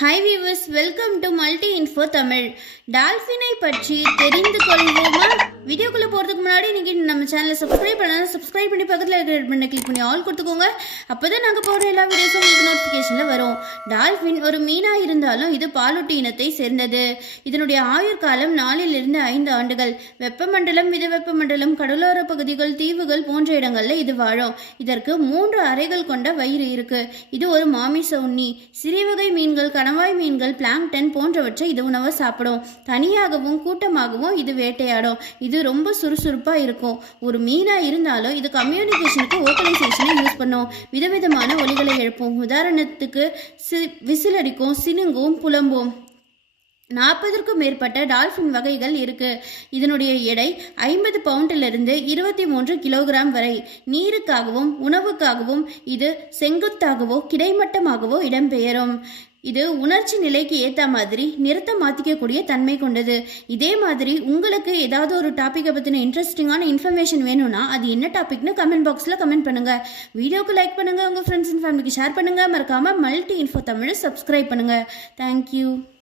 Hi viewers, welcome to multi info Tamil. டால்ஃபினை பற்றி தெரிந்து கொள்வோமா? வீடியோக்குள்ளே போகிறதுக்கு முன்னாடி நீங்கள் நம்ம சேனலை சப்ஸ்கிரைப் பண்ணி பக்கத்தில் இருக்கிற ரெட் பட்டனை கிளிக் பண்ணி ஆல் கொடுத்துக்கோங்க. அப்போ தான் நாங்கள் போடுற எல்லா வீடியோஸும் உங்களுக்கு நோட்டிஃபிகேஷனில் வரும். டால்ஃபின் ஒரு மீனாக இருந்தாலும் இது பாலூட்டி இனத்தை சேர்ந்தது. இதனுடைய ஆயுட்காலம் 4 to 5 ஆண்டுகள். வெப்பமண்டலம், மித வெப்பமண்டலம், கடலோர பகுதிகள், தீவுகள் போன்ற இடங்களில் இது வாழும். இதற்கு 3 அறைகள் கொண்ட வயிறு இருக்கு. இது ஒரு மாமிச உண்ணி. சிறிவகை மீன்கள், கணவாய் மீன்கள், பிளாங்டன் போன்றவற்றை இது உணவை சாப்பிடும். தனியாகவும் கூட்டமாகவும் இது வேட்டையாடும். இது ரொம்ப சுறுசுறுப்பா இருக்கும். ஒரு மீனா இருந்தாலும் இது கம்யூனிகேஷனுக்கு வோக்கலைசேஷனை யூஸ் பண்ணும். விதவிதமான ஒலிகளை எழுப்பும். உதாரணத்துக்கு விசில் அடிக்கும், சினுங்கும், புலம்பும். 40க்கும் மேற்பட்ட டால்ஃபின் வகைகள் இருக்கு. இதனுடைய எடை 50 பவுண்டிலிருந்து 23 கிலோகிராம் வரை. நீருக்காகவும் உணவுக்காகவும் இது செங்குத்தாகவோ கிடைமட்டமாகவோ இடம்பெயரும். இது உணர்ச்சி நிலைக்கு ஏற்ற மாதிரி நிறத்தை மாற்றிக்கக்கூடிய தன்மை கொண்டது. இதே மாதிரி உங்களுக்கு ஏதாவது ஒரு டாப்பிக்கை பற்றின இன்ட்ரெஸ்டிங்கான இன்ஃபர்மேஷன் வேணும்னா அது என்ன டாபிக்னு கமெண்ட் பாக்ஸில் கமெண்ட் பண்ணுங்கள். வீடியோக்கு லைக் பண்ணுங்கள், உங்கள் ஃப்ரெண்ட்ஸ் அண்ட் ஃபேமிலிக்கு ஷேர் பண்ணுங்கள். மறக்காமல் மல்டி இன்ஃபோ தமிழை சப்ஸ்கிரைப் பண்ணுங்கள். தேங்க்யூ.